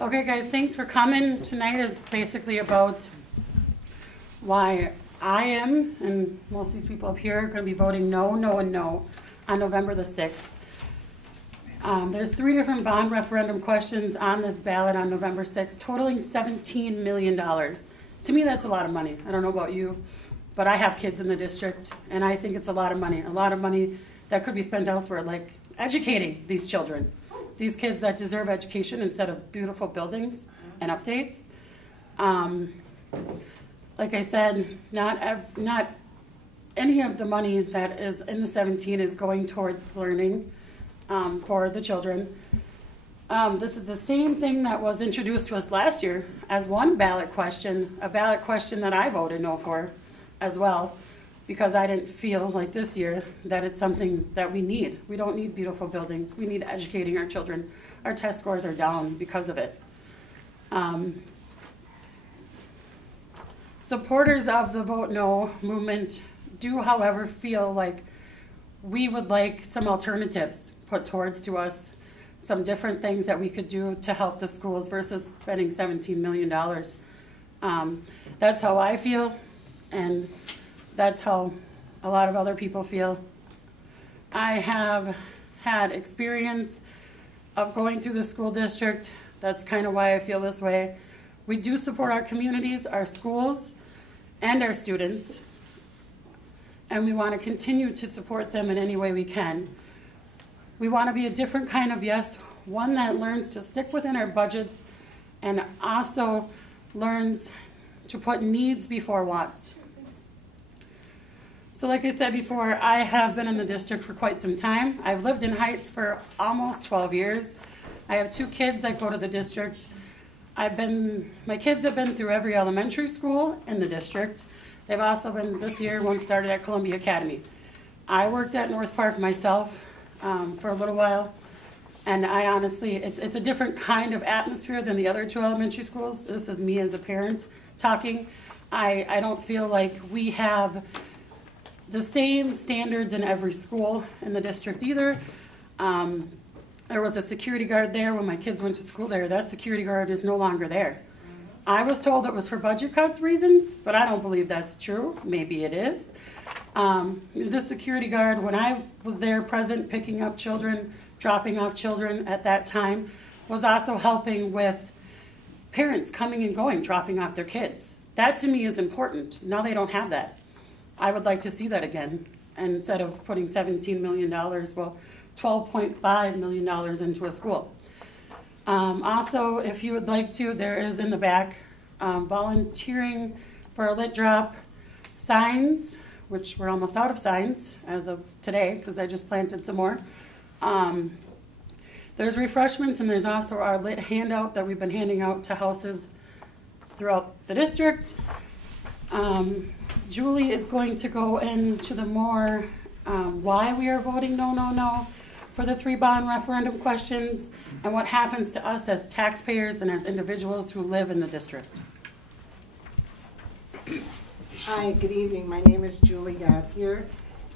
Okay, guys, thanks for coming. Tonight is basically about why I am, and most of these people up here are going to be voting no, no, and no on November the 6th. There's 3 different bond referendum questions on this ballot on November 6th, totaling $17 million. To me, that's a lot of money. I don't know about you, but I have kids in the district, and I think it's a lot of money that could be spent elsewhere, like educating these children. These kids that deserve education instead of beautiful buildings and updates. Like I said, not any of the money that is in the 17 is going towards learning for the children. This is the same thing that was introduced to us last year as one ballot question, a ballot question that I voted no for as well, because I didn't feel like this year that it's something that we need. We don't need beautiful buildings. We need educating our children. Our test scores are down because of it. Supporters of the Vote No movement do, however, feel like we would like some alternatives put towards to us, some different things that we could do to help the schools versus spending $17 million. That's how I feel, and that's how a lot of other people feel. I have had experience of going through the school district. That's kind of why I feel this way. We do support our communities, our schools, and our students, and we want to continue to support them in any way we can. We want to be a different kind of yes, one that learns to stick within our budgets and also learns to put needs before wants. So like I said before, I have been in the district for quite some time. I've lived in Heights for almost 12 years. I have 2 kids that go to the district. My kids have been through every elementary school in the district. They've also been, this year, one started at Columbia Academy. I worked at North Park myself for a little while, and I honestly, it's a different kind of atmosphere than the other 2 elementary schools. This is me as a parent talking. I don't feel like we have the same standards in every school in the district either. There was a security guard there when my kids went to school there. That security guard is no longer there. I was told it was for budget cuts reasons, but I don't believe that's true. Maybe it is. The security guard, when I was there present picking up children, dropping off children at that time, was also helping with parents coming and going, dropping off their kids. That to me is important. Now they don't have that. I would like to see that again. And instead of putting $17 million, well, $12.5 million into a school. Also, if you would like to, there is in the back volunteering for a lit drop, signs, which we're almost out of signs as of today because I just planted some more. There's refreshments, and there's also our lit handout that we've been handing out to houses throughout the district. Julie is going to go into the more why we are voting no, no, no for the 3 bond referendum questions and what happens to us as taxpayers and as individuals who live in the district. Hi, good evening. My name is Julie Gauthier,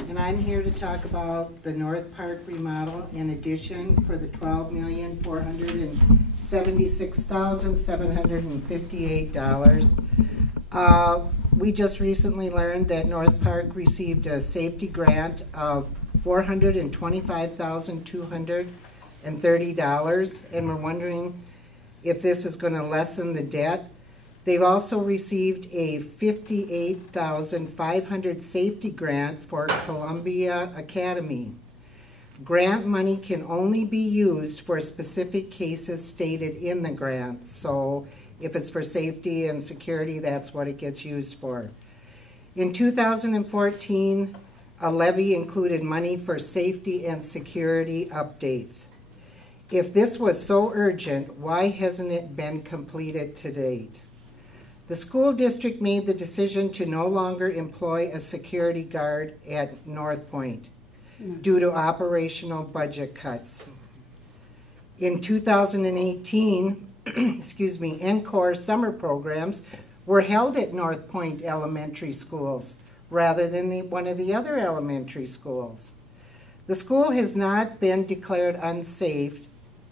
and I'm here to talk about the North Park remodel in addition for the $12,476,758. We just recently learned that North Park received a safety grant of $425,230, and we're wondering if this is going to lessen the debt. They've also received a $58,500 safety grant for Columbia Academy. Grant money can only be used for specific cases stated in the grant, so if it's for safety and security, that's what it gets used for. In 2014, a levy included money for safety and security updates. If this was so urgent, why hasn't it been completed to date? The school district made the decision to no longer employ a security guard at North Point due to operational budget cuts. In 2018, Encore summer programs were held at North Point Elementary Schools rather than one of the other elementary schools. The school has not been declared unsafe,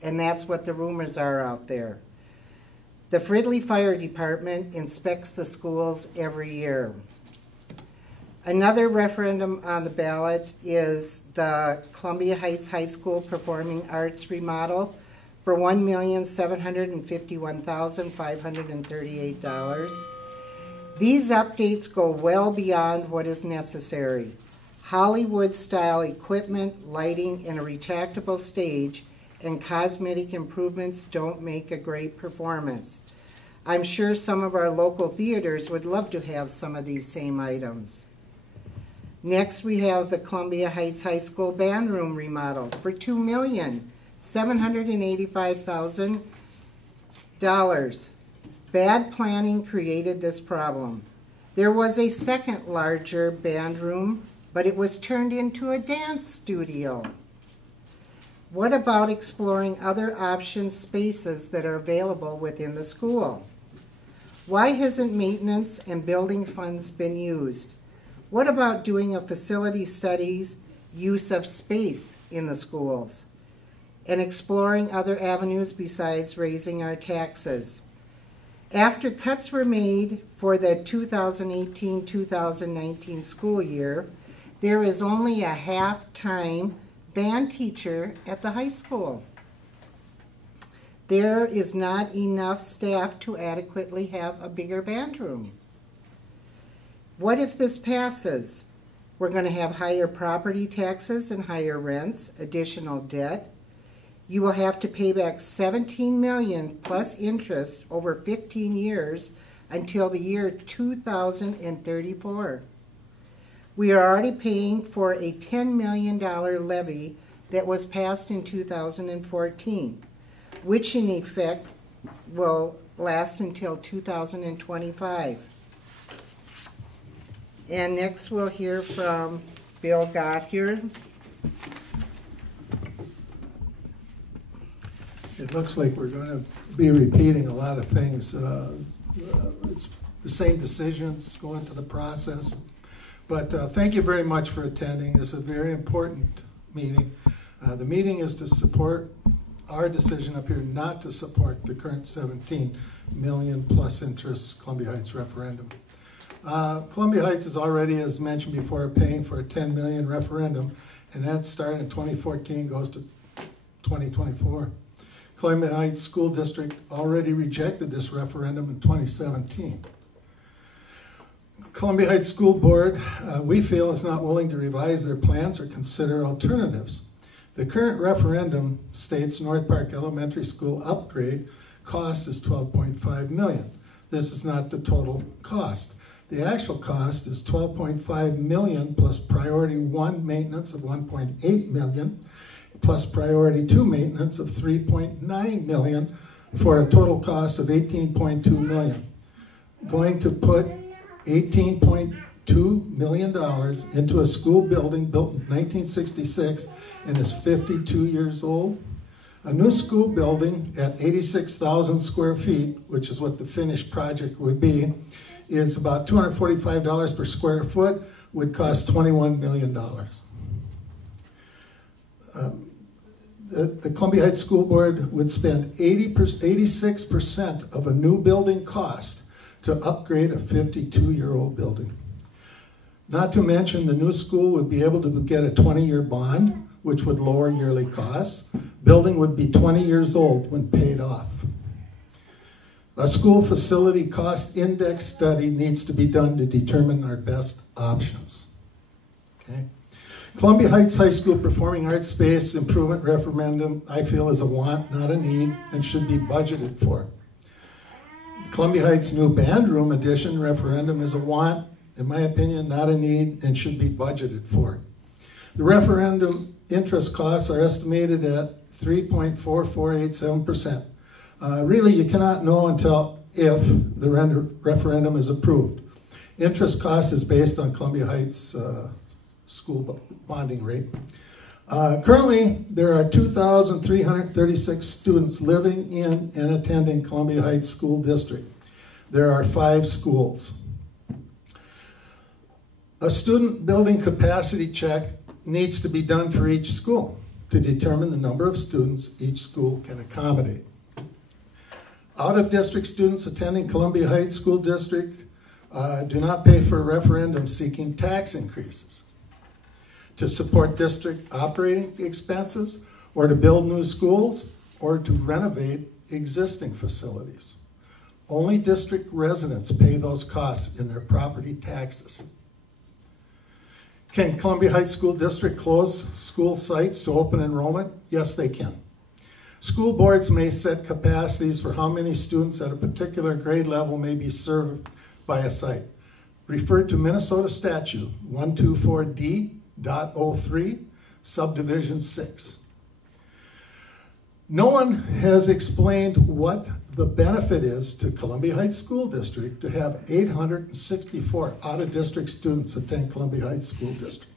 and that's what the rumors are out there. The Fridley Fire Department inspects the schools every year. Another referendum on the ballot is the Columbia Heights High School Performing Arts remodel for $1,751,538. These updates go well beyond what is necessary. Hollywood-style equipment, lighting, and a retractable stage and cosmetic improvements don't make a great performance. I'm sure some of our local theaters would love to have some of these same items. Next, we have the Columbia Heights High School band room remodel for $2,785,000. Bad planning created this problem. There was a second larger band room, but it was turned into a dance studio. What about exploring other option spaces that are available within the school? Why hasn't maintenance and building funds been used? What about doing a facility studies, use of space in the schools, and exploring other avenues besides raising our taxes? After cuts were made for the 2018-2019 school year, there is only a half-time band teacher at the high school. There is not enough staff to adequately have a bigger band room. What if this passes? We're going to have higher property taxes and higher rents, additional debt. You will have to pay back $17 million plus interest over 15 years until the year 2034. We are already paying for a $10 million levy that was passed in 2014, which in effect will last until 2025. And next we'll hear from Bill Gothiard. It looks like we're going to be repeating a lot of things. It's the same decisions going through the process. But thank you very much for attending. This is a very important meeting. The meeting is to support our decision up here not to support the current 17 million plus interest Columbia Heights referendum. Columbia Heights is already, as mentioned before, paying for a 10 million referendum, and that started in 2014, goes to 2024. Columbia Heights School District already rejected this referendum in 2017. Columbia Heights School Board, we feel, is not willing to revise their plans or consider alternatives. The current referendum states North Park Elementary School upgrade cost is $12.5 million. This is not the total cost. The actual cost is $12.5 million plus priority 1 maintenance of $1.8 million plus priority 2 maintenance of $3.9 million for a total cost of $18.2 million. Going to put $18.2 million into a school building built in 1966 and is 52 years old. A new school building at 86,000 square feet, which is what the finished project would be, is about $245 per square foot, would cost $21 million. The Columbia Heights School Board would spend 86% of a new building cost to upgrade a 52-year-old building. Not to mention the new school would be able to get a 20-year bond, which would lower yearly costs. Building would be 20 years old when paid off. A school facility cost index study needs to be done to determine our best options. Okay? Columbia Heights High School Performing Arts Space Improvement Referendum, I feel, is a want, not a need, and should be budgeted for. The Columbia Heights New Band Room Addition Referendum is a want, in my opinion, not a need, and should be budgeted for. The referendum interest costs are estimated at 3.4487%. Really, you cannot know until if the referendum is approved. Interest cost is based on Columbia Heights school bonding rate. Currently, there are 2,336 students living in and attending Columbia Heights School District. There are 5 schools. A student building capacity check needs to be done for each school to determine the number of students each school can accommodate. Out-of-district students attending Columbia Heights School District do not pay for a referendum seeking tax increases to support district operating expenses, or to build new schools, or to renovate existing facilities. Only district residents pay those costs in their property taxes. Can Columbia Heights School District close school sites to open enrollment? Yes, they can. School boards may set capacities for how many students at a particular grade level may be served by a site. Refer to Minnesota Statute 124D.03, Subdivision 6. No one has explained what the benefit is to Columbia Heights School District to have 864 out-of-district students attend Columbia Heights School District.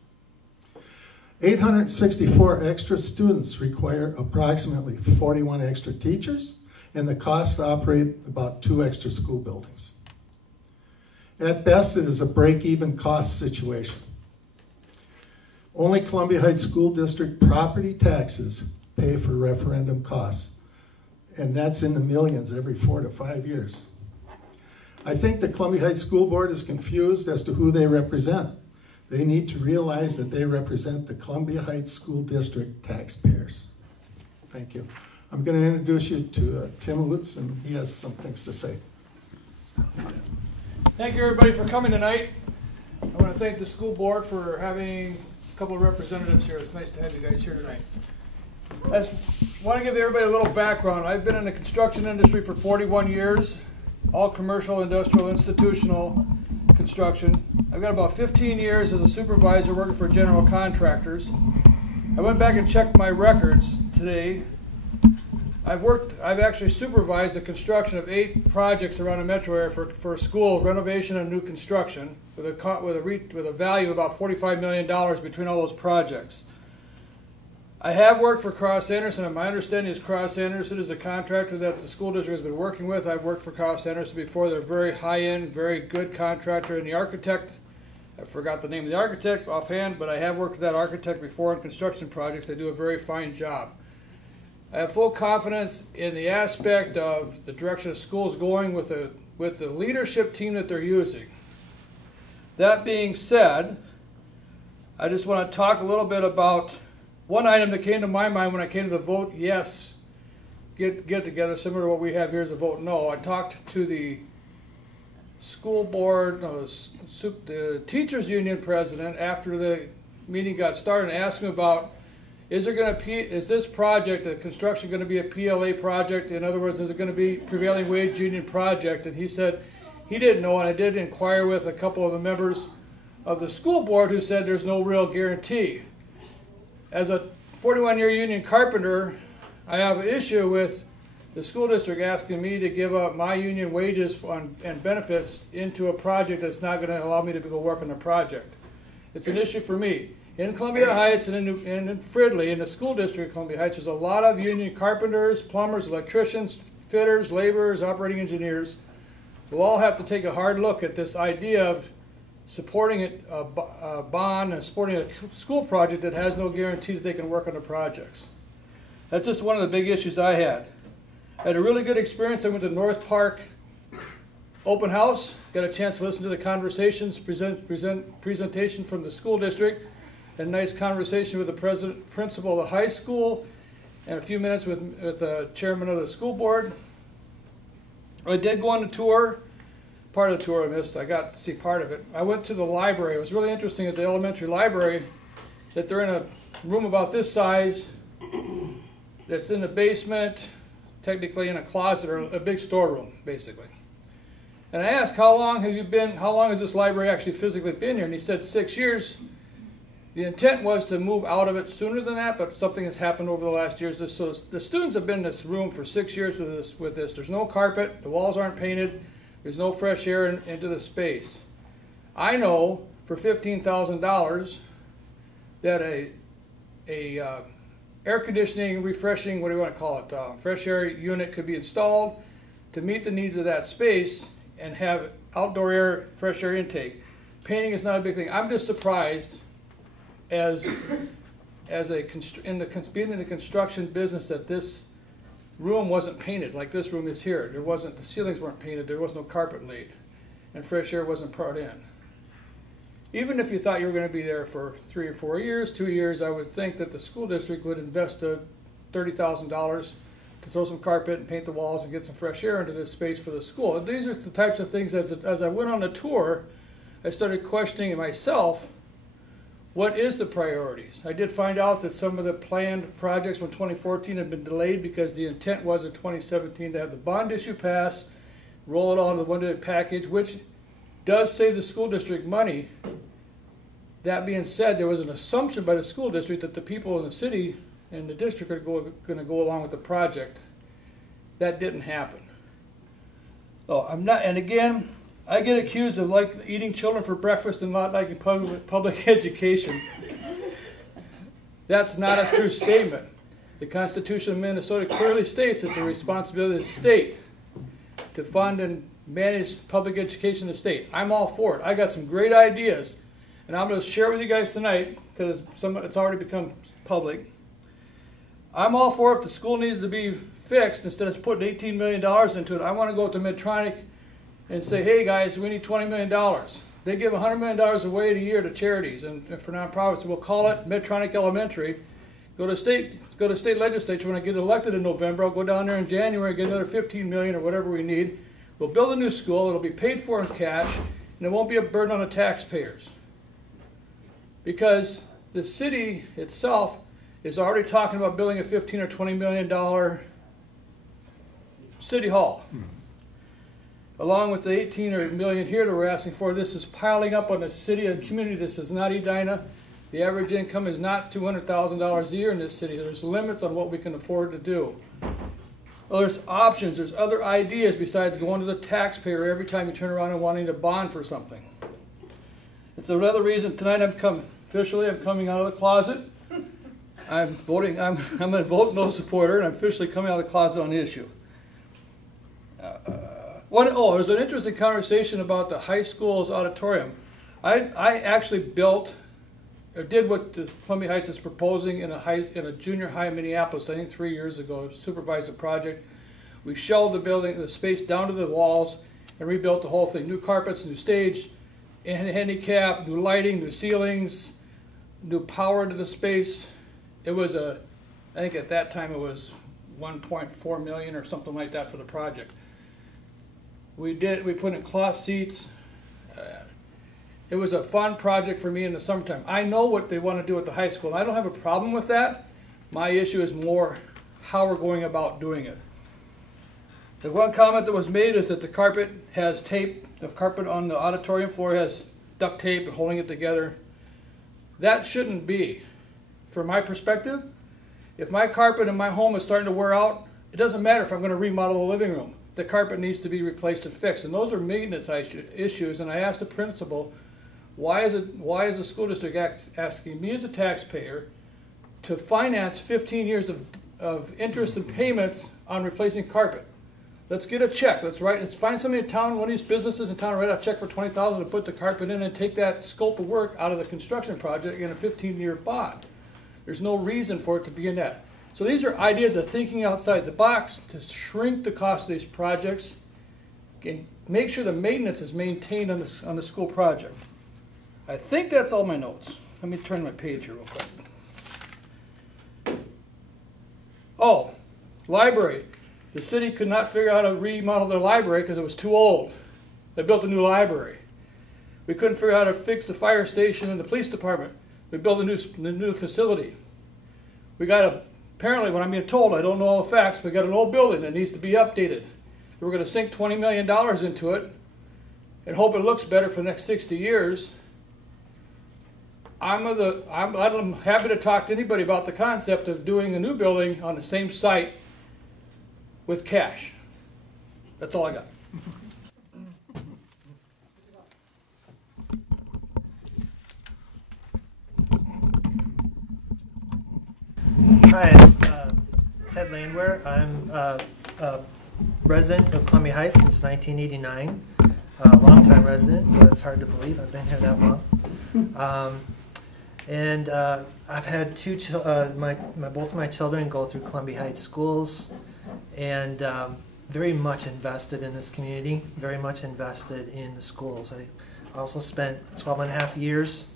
864 extra students require approximately 41 extra teachers, and the cost to operate about 2 extra school buildings. At best, it is a break-even cost situation. Only Columbia Heights School District property taxes pay for referendum costs, and that's in the millions every 4 to 5 years. I think the Columbia Heights School Board is confused as to who they represent. They need to realize that they represent the Columbia Heights School District taxpayers. Thank you. I'm going to introduce you to Tim Woods, and he has some things to say. Thank you, everybody, for coming tonight. I want to thank the school board for having a couple of representatives here. It's nice to have you guys here tonight. I want to give everybody a little background. I've been in the construction industry for 41 years, all commercial, industrial, institutional construction. I've got about 15 years as a supervisor working for general contractors. I went back and checked my records today. I've actually supervised the construction of 8 projects around the metro area for school renovation and new construction with a value of about $45 million between all those projects. I have worked for Cross Anderson, and my understanding is Cross Anderson is a contractor that the school district has been working with. I've worked for Cross Anderson before. They're a very high-end, very good contractor. And the architect, I forgot the name of the architect offhand, but I have worked with that architect before on construction projects. They do a very fine job. I have full confidence in the aspect of the direction the school's going with the leadership team that they're using. That being said, I just want to talk a little bit about one item that came to my mind when I came to the vote yes get together, similar to what we have here as a vote no. I talked to the school board, the teachers union president after the meeting got started, and asked him about is this project, the construction, going to be a PLA project? In other words, is it going to be prevailing wage union project? And he said he didn't know, and I did inquire with a couple of the members of the school board who said there's no real guarantee. As a 41-year union carpenter, I have an issue with the school district asking me to give up my union wages and benefits into a project that's not going to allow me to go work on the project. It's an issue for me. In Columbia Heights and in Fridley, in the school district of Columbia Heights, there's a lot of union carpenters, plumbers, electricians, fitters, laborers, operating engineers who all have to take a hard look at this idea of supporting a bond and supporting a school project that has no guarantee that they can work on the projects. That's just one of the big issues I had. I had a really good experience. I went to North Park open house, got a chance to listen to the conversations, presentation from the school district, had a nice conversation with the principal of the high school, and a few minutes with the chairman of the school board. I did go on a tour. Part of the tour I missed. I got to see part of it. I went to the library. It was really interesting at the elementary library that they're in a room about this size that's in the basement, technically in a closet or a big storeroom, basically. And I asked, how long has this library actually physically been here? And he said 6 years. The intent was to move out of it sooner than that, but something has happened over the last years. So the students have been in this room for 6 years with this. There's no carpet. The walls aren't painted. There's no fresh air into the space. I know for $15,000 that a air conditioning, refreshing, what do you want to call it, fresh air unit could be installed to meet the needs of that space and have outdoor air, fresh air intake. Painting is not a big thing. I'm just surprised being in the construction business that this room wasn't painted like this room is here. There wasn't, the ceilings weren't painted, there was no carpet laid, and fresh air wasn't brought in. Even if you thought you were going to be there for 3 or 4 years, 2 years, I would think that the school district would invest $30,000 to throw some carpet and paint the walls and get some fresh air into this space for the school. And these are the types of things, as I went on the tour, I started questioning myself, what is the priorities? I did find out that some of the planned projects from 2014 had been delayed because the intent was in 2017 to have the bond issue pass, roll it all into one package, which does save the school district money. That being said, there was an assumption by the school district that the people in the city and the district are going to go along with the project. That didn't happen. Oh, I'm not, and again, I get accused of like eating children for breakfast and not liking public education. That's not a true statement. The Constitution of Minnesota clearly states it's the responsibility of the state to fund and manage public education in the state. I'm all for it. I got some great ideas, and I'm going to share with you guys tonight because it's already become public. I'm all for if the school needs to be fixed, instead of putting $18 million into it, I want to go to Medtronic and say, hey guys, we need $20 million. They give $100 million away a year to charities and for nonprofits. We'll call it Medtronic Elementary. Go to state legislature when I get elected in November. I'll go down there in January and get another $15 million or whatever we need. We'll build a new school. It'll be paid for in cash, and it won't be a burden on the taxpayers. Because the city itself is already talking about building a $15 or $20 million city hall. Along with the 18 million here that we're asking for, this is piling up on the city and community. This is not Edina. The average income is not $200,000 a year in this city. There's limits on what we can afford to do. Well, there's options. There's other ideas besides going to the taxpayer every time you turn around and wanting to bond for something. It's another reason tonight I'm coming out of the closet. I'm a vote no supporter, and I'm officially coming out of the closet on the issue. There's an interesting conversation about the high school's auditorium. I actually did what the Columbia Heights is proposing in a junior high in Minneapolis, I think 3 years ago, supervised the project. We shelved the space down to the walls and rebuilt the whole thing. New carpets, new stage, and handicap, new lighting, new ceilings, new power to the space. It was I think at that time it was $1.4 million or something like that for the project. We put in cloth seats. It was a fun project for me in the summertime. I know what they want to do at the high school, and I don't have a problem with that. My issue is more how we're going about doing it. The one comment that was made is that the carpet has tape. The carpet on the auditorium floor has duct tape and holding it together. That shouldn't be. From my perspective, if my carpet in my home is starting to wear out, it doesn't matter if I'm going to remodel the living room. The carpet needs to be replaced and fixed, and those are maintenance issues. And I asked the principal, why is the school district asking me as a taxpayer to finance 15 years of interest and payments on replacing carpet? Let's get a check. Let's find somebody in town, one of these businesses in town, write out a check for $20,000 to put the carpet in and take that scope of work out of the construction project in a 15-year bond. There's no reason for it to be in that. So these are ideas of thinking outside the box to shrink the cost of these projects and make sure the maintenance is maintained on the school project. I think that's all my notes. Let me turn my page here real quick. Oh, library. The city could not figure out how to remodel their library because it was too old. They built a new library. We couldn't figure out how to fix the fire station and the police department. We built a new facility. We got apparently, when I'm being told, I don't know all the facts, but we got an old building that needs to be updated. We're going to sink $20 million into it and hope it looks better for the next 60 years. I'm happy to talk to anybody about the concept of doing a new building on the same site with cash. That's all I got. Hi, I'm Ted Landwehr. I'm a resident of Columbia Heights since 1989. A long-time resident, but it's hard to believe I've been here that long. I've had both my children go through Columbia Heights schools, and very much invested in this community, very much invested in the schools. I also spent 12 and a half years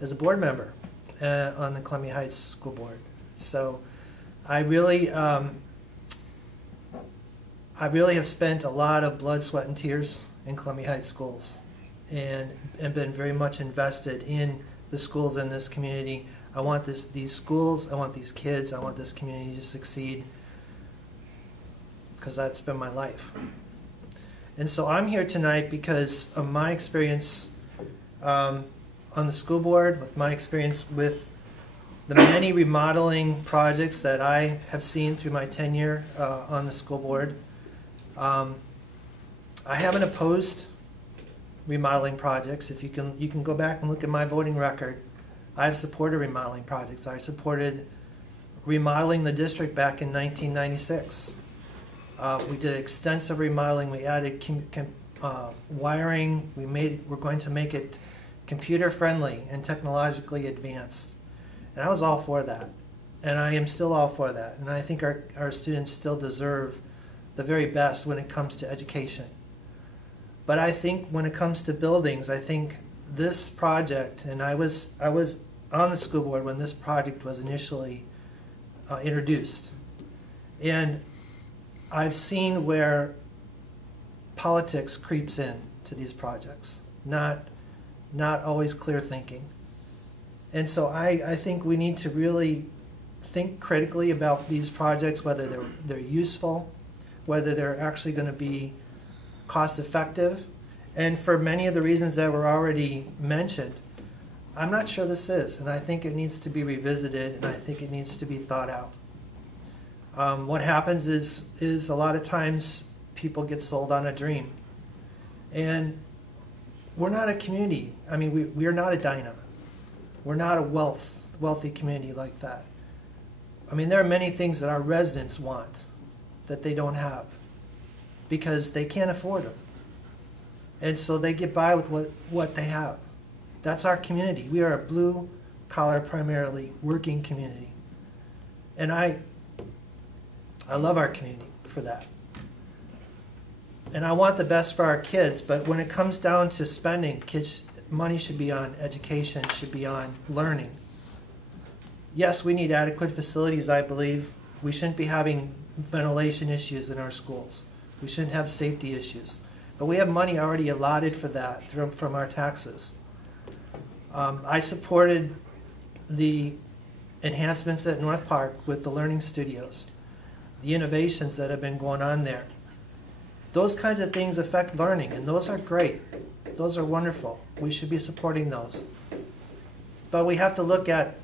as a board member on the Columbia Heights School Board. So I really have spent a lot of blood, sweat, and tears in Columbia Heights schools, and been very much invested in the schools in this community. I want these schools, I want these kids, I want this community to succeed, because that's been my life. And so I'm here tonight because of my experience on the school board, with my experience with the many remodeling projects that I have seen through my tenure on the school board. I haven't opposed remodeling projects. If you can go back and look at my voting record, I've supported remodeling projects. I supported remodeling the district back in 1996. We did extensive remodeling. We added wiring. We're going to make it computer friendly and technologically advanced. And I was all for that. And I am still all for that. And I think our students still deserve the very best when it comes to education. But I think when it comes to buildings, I think this project, and I was on the school board when this project was initially introduced. And I've seen where politics creeps in to these projects, not always clear thinking. And so I think we need to really think critically about these projects, whether they're useful, whether they're actually going to be cost effective. And for many of the reasons that were already mentioned, I'm not sure this is, and I think it needs to be revisited, and I think it needs to be thought out. What happens is a lot of times people get sold on a dream. And we're not a community. I mean, we are not Edina. We're not a wealthy community like that. I mean, there are many things that our residents want that they don't have because they can't afford them. And so they get by with what they have. That's our community. We are a blue-collar, primarily working community. And I love our community for that. And I want the best for our kids, but when it comes down to spending, money should be on education, should be on learning. Yes, we need adequate facilities, I believe. We shouldn't be having ventilation issues in our schools. We shouldn't have safety issues. But we have money already allotted for that from our taxes. I supported the enhancements at North Park with the learning studios, the innovations that have been going on there. Those kinds of things affect learning, and those are great. Those are wonderful. We should be supporting those. But we have to look at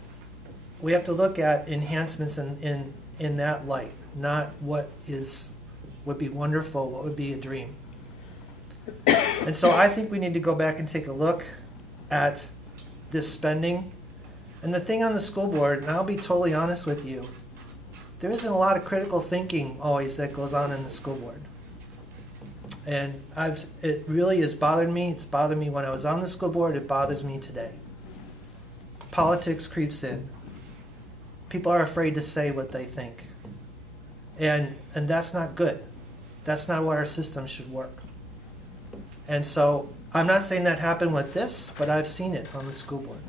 enhancements in that light, not what would be wonderful, what would be a dream. And so I think we need to go back and take a look at this spending. And the thing on the school board, and I'll be totally honest with you, there isn't a lot of critical thinking always that goes on in the school board. And it really has bothered me. It's bothered me when I was on the school board. It bothers me today. Politics creeps in. People are afraid to say what they think. And that's not good. That's not what our system should work. And so I'm not saying that happened with this, but I've seen it on the school board.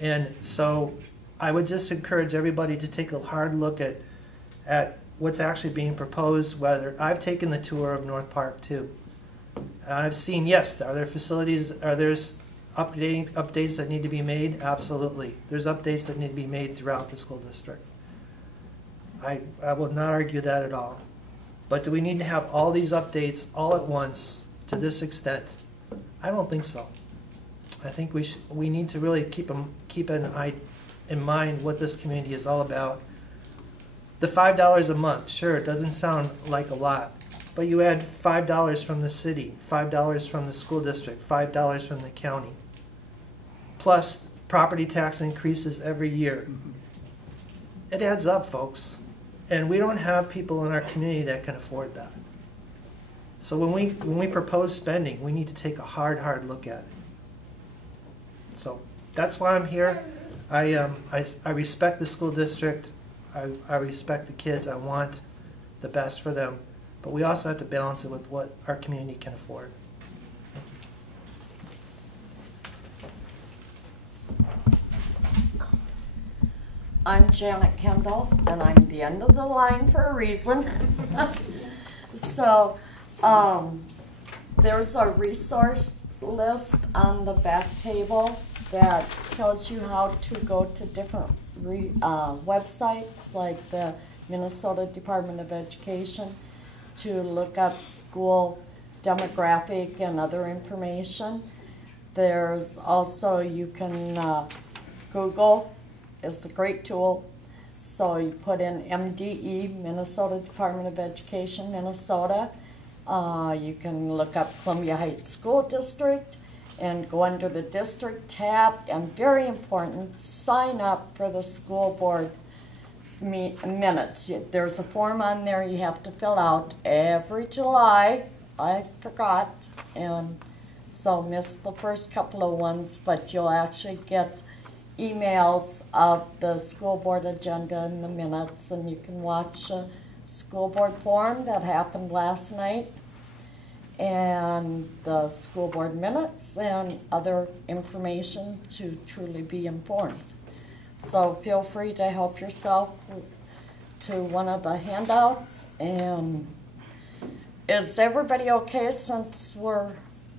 And so I would just encourage everybody to take a hard look at what's actually being proposed. Whether I've taken the tour of North Park too. I've seen, yes, are there facilities, are there updates that need to be made? Absolutely. There's updates that need to be made throughout the school district. I will not argue that at all. But do we need to have all these updates all at once to this extent? I don't think so. I think we need to really keep an eye in mind what this community is all about. The $5 a month, sure, it doesn't sound like a lot, but you add $5 from the city, $5 from the school district, $5 from the county, plus property tax increases every year. It adds up, folks. And we don't have people in our community that can afford that. So when we propose spending, we need to take a hard look at it. So that's why I'm here. I respect the school district. I respect the kids. I want the best for them. But we also have to balance it with what our community can afford. I'm Janet Kendall, and I'm the end of the line for a reason. So, there's a resource list on the back table that tells you how to go to different websites like the Minnesota Department of Education to look up school demographic and other information. There's also, you can Google. It's a great tool. So you put in MDE, Minnesota Department of Education, Minnesota. You can look up Columbia Heights School District and go under the district tab. And very important, sign up for the school board minutes. There's a form on there you have to fill out every July. I forgot, and so missed the first couple of ones, but you'll actually get emails of the school board agenda and the minutes, and you can watch a school board forum that happened last night, and the school board minutes and other information to truly be informed. So feel free to help yourself to one of the handouts. And is everybody okay, since we're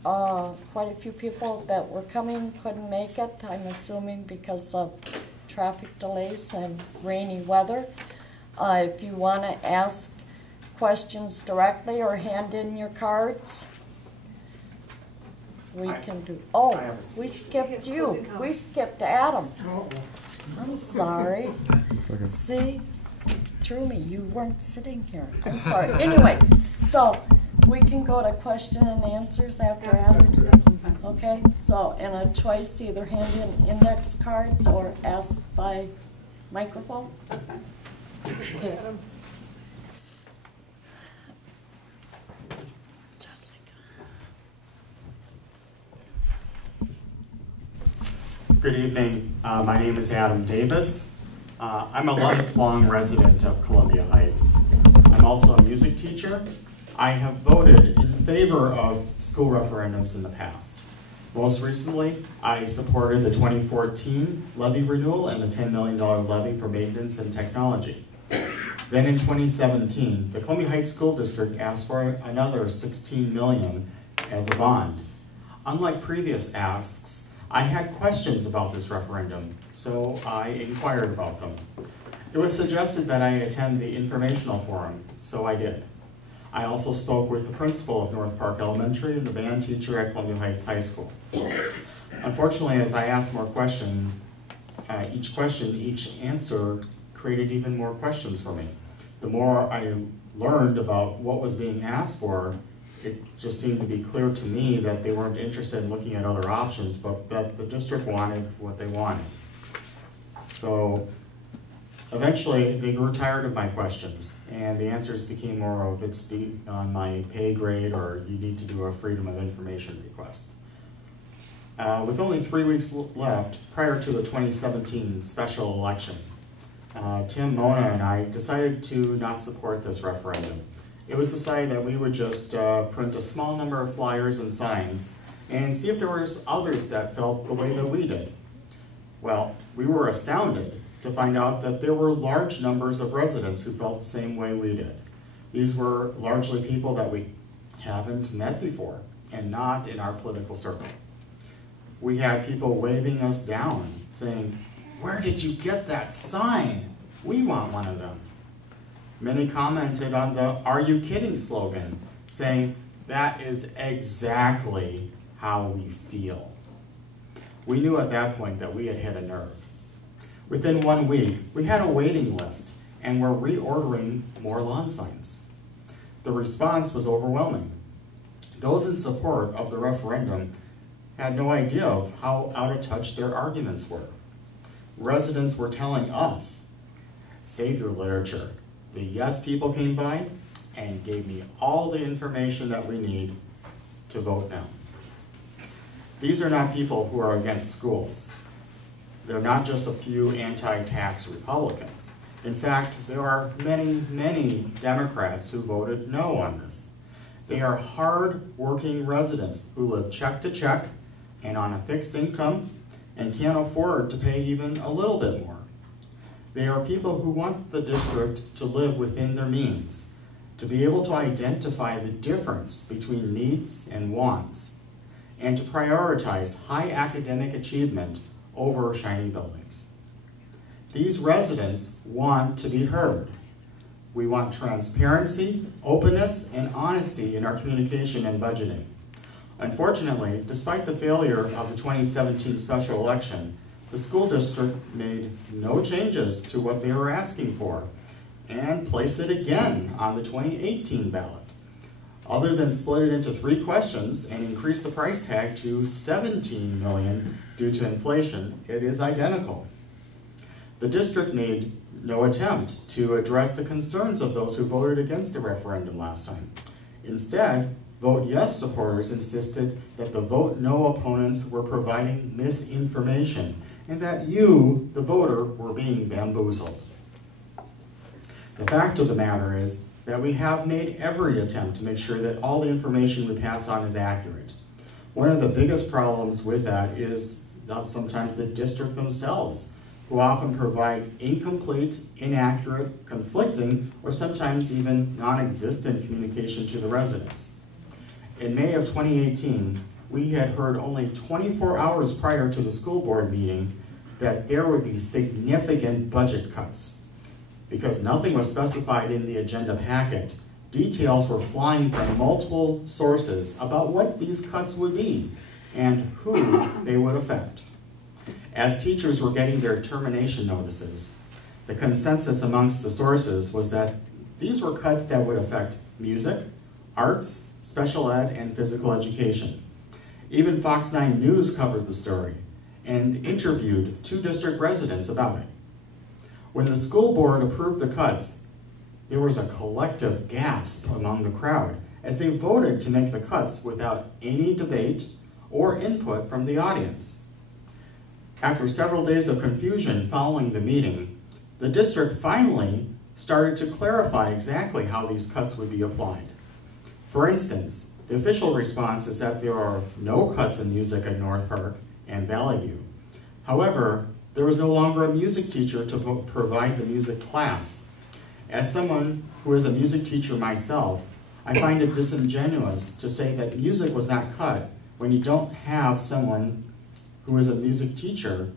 quite a few people that were coming couldn't make it, I'm assuming because of traffic delays and rainy weather? If you want to ask questions directly or hand in your cards, we can do. Oh, we skipped you. We skipped Adam. I'm sorry. See, threw me. You weren't sitting here. I'm sorry. Anyway, so we can go to question and answers after Adam. Okay, so, and a choice, either hand in index cards or ask by microphone. That's fine. Okay. Jessica. Good evening. My name is Adam Davis. I'm a lifelong resident of Columbia Heights. I'm also a music teacher. I have voted in favor of school referendums in the past. Most recently, I supported the 2014 levy renewal and the $10 million levy for maintenance and technology. Then in 2017, the Columbia Heights School District asked for another $16 million as a bond. Unlike previous asks, I had questions about this referendum, so I inquired about them. It was suggested that I attend the informational forum, so I did. I also spoke with the principal of North Park Elementary and the band teacher at Columbia Heights High School. Unfortunately, as I asked more questions, each answer created even more questions for me. The more I learned about what was being asked for, it just seemed to be clear to me that they weren't interested in looking at other options, but that the district wanted what they wanted. So eventually, they grew tired of my questions, and the answers became more of, it's on my pay grade, or you need to do a Freedom of Information request. With only 3 weeks left prior to the 2017 special election, Tim, Mona, and I decided to not support this referendum. It was decided that we would just print a small number of flyers and signs and see if there were others that felt the way that we did. Well, we were astounded to find out that there were large numbers of residents who felt the same way we did. These were largely people that we haven't met before and not in our political circle. We had people waving us down, saying, "Where did you get that sign? We want one of them." Many commented on the "Are you kidding" slogan, saying, "That is exactly how we feel." We knew at that point that we had hit a nerve. Within 1 week, we had a waiting list and were reordering more lawn signs. The response was overwhelming. Those in support of the referendum had no idea of how out of touch their arguments were. Residents were telling us, "Save your literature." The yes people came by and gave me all the information that we need to vote no. These are not people who are against schools. They're not just a few anti-tax Republicans. In fact, there are many, many Democrats who voted no on this. They are hard-working residents who live check to check and on a fixed income and can't afford to pay even a little bit more. They are people who want the district to live within their means, to be able to identify the difference between needs and wants, and to prioritize high academic achievement over shiny buildings. These residents want to be heard. We want transparency, openness, and honesty in our communication and budgeting. Unfortunately, despite the failure of the 2017 special election, the school district made no changes to what they were asking for and placed it again on the 2018 ballot. Other than split it into 3 questions and increase the price tag to $17 million due to inflation, it is identical. The district made no attempt to address the concerns of those who voted against the referendum last time. Instead, Vote Yes supporters insisted that the Vote No opponents were providing misinformation and that you, the voter, were being bamboozled. The fact of the matter is that we have made every attempt to make sure that all the information we pass on is accurate. One of the biggest problems with that is sometimes the district themselves, who often provide incomplete, inaccurate, conflicting, or sometimes even non-existent communication to the residents. In May of 2018, we had heard only 24 hours prior to the school board meeting that there would be significant budget cuts. Because nothing was specified in the agenda packet, details were flying from multiple sources about what these cuts would be and who they would affect. As teachers were getting their termination notices, the consensus amongst the sources was that these were cuts that would affect music, arts, special ed, and physical education. Even Fox 9 News covered the story and interviewed 2 district residents about it. When the school board approved the cuts, there was a collective gasp among the crowd as they voted to make the cuts without any debate or input from the audience. After several days of confusion following the meeting, the district finally started to clarify exactly how these cuts would be applied. For instance, the official response is that there are no cuts in music at North Park and Valley View. However, there was no longer a music teacher to provide the music class. As someone who is a music teacher myself, I find it disingenuous to say that music was not cut when you don't have someone who is a music teacher,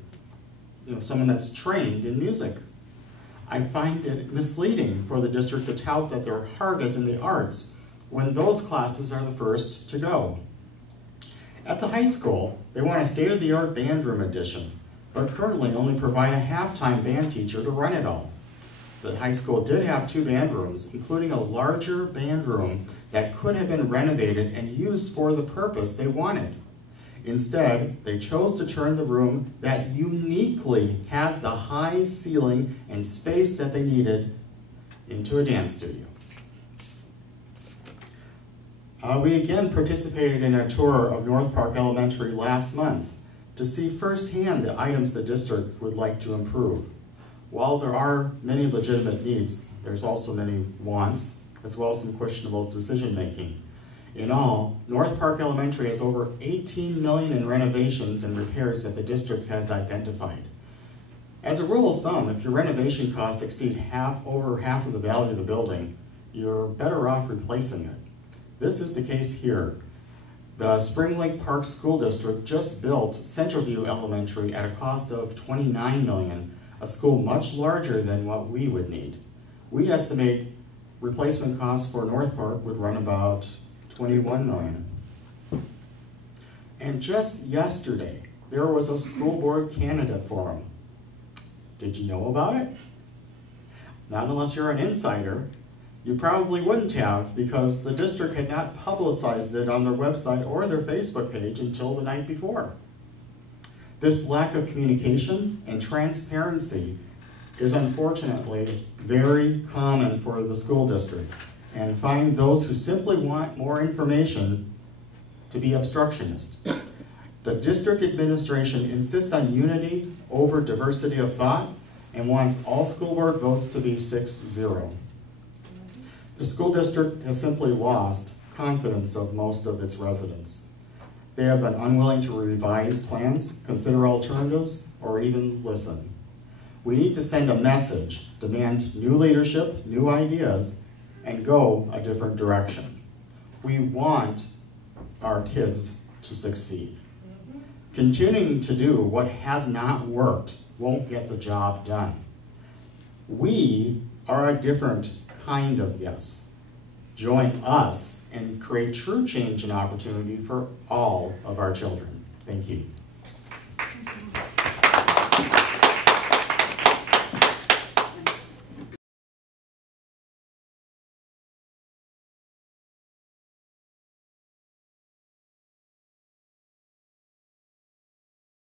someone that's trained in music. I find it misleading for the district to tout that their heart is in the arts when those classes are the first to go. At the high school, they want a state-of-the-art band room addition, but currently only provide a half-time band teacher to run it all. The high school did have 2 band rooms, including a larger band room that could have been renovated and used for the purpose they wanted. Instead, they chose to turn the room that uniquely had the high ceiling and space that they needed into a dance studio. We again participated in a tour of North Park Elementary last month to see firsthand the items the district would like to improve. While there are many legitimate needs, there's also many wants, as well as some questionable decision-making. In all, North Park Elementary has over $18 million in renovations and repairs that the district has identified. As a rule of thumb, if your renovation costs exceed over half of the value of the building, you're better off replacing it. This is the case here. The Spring Lake Park School District just built Centralview Elementary at a cost of $29 million, a school much larger than what we would need. We estimate replacement costs for North Park would run about $21 million. And just yesterday, there was a school board candidate forum. Did you know about it? Not unless you're an insider. You probably wouldn't have, because the district had not publicized it on their website or their Facebook page until the night before. This lack of communication and transparency is unfortunately very common for the school district, and find those who simply want more information to be obstructionist. The district administration insists on unity over diversity of thought and wants all school board votes to be 6-0. The school district has simply lost confidence of most of its residents. They have been unwilling to revise plans, consider alternatives, or even listen. We need to send a message, demand new leadership, new ideas, and go a different direction. We want our kids to succeed. Continuing to do what has not worked won't get the job done. We are a different kind of yes. Join us and create true change and opportunity for all of our children. Thank you.